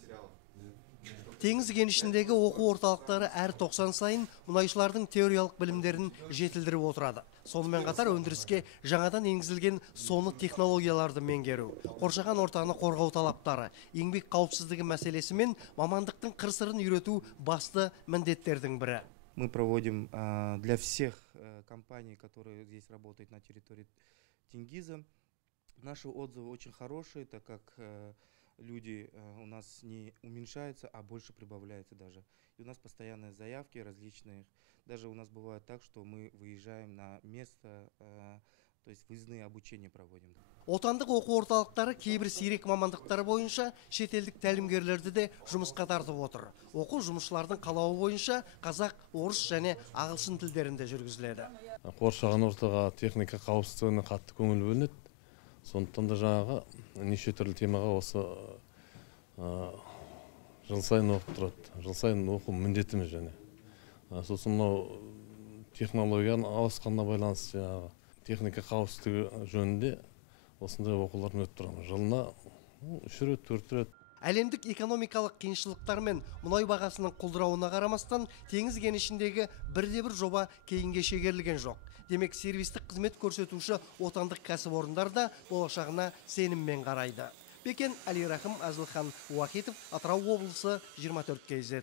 материалов. Теңіз кенішіндегі оқу орталықтары әр 90 сайын мұнайшылардың теориялық білімдерін жетілдіріп отырады. Сонымен қатар өндіріске жаңадан енгізілген соны технологияларды меңгеру, қоршаған ортаны қорғау талаптары, еңбек қауіпсіздігі мәселесі мен мамандықтың қыр-сырын үйрету басты міндеттердің бірі. Мы проводим для всех компаний, которые здесь работают на территории Тенгиза. Наши отзывы очень хорошие, так как люди у нас не уменьшаются, а больше прибавляются даже. И у нас постоянные заявки различные. Даже у нас бывает так, что мы выезжаем на место, то есть выездные обучения проводим. Отандық оқу орталықтары кейбір сирек мамандықтары бойынша шетелдік тәлімгерлерді де жұмысқа тартып отыр. Оқу жұмысшылардың қалауы бойынша қазақ, орыс және ағылшын тілдерінде жүргізіледі. Қоршаған ортаға техника қауіпсіздігіне қатты көңіл бөлінеді. Сондықтан да жаңағы неше түрлі темаға осы жыл сайын оқып тұрады. Жыл сайын оқу міндетіміз және. Сосын мынау технологияның ауысқанына байланысты жаңағы техника қауіпсіздігі жөнінде осындай оқуларын өтіп тұрамыз. Жылына 3 рет, 4 рет. Әлемдік экономикалық қиыншылықтар мен мұнай бағасының құлдырауына қарамастан, теңіз кенішіндегі бірде-бір жоба кейінге шегерілген жоқ. Демек, сервистік қызмет көрсетуші отандық кәсіпорындар да болашағына сеніммен қарайды. Бекен Әлирахым, Әзілхан Уахитов, Атырау облысы, 24 KZ.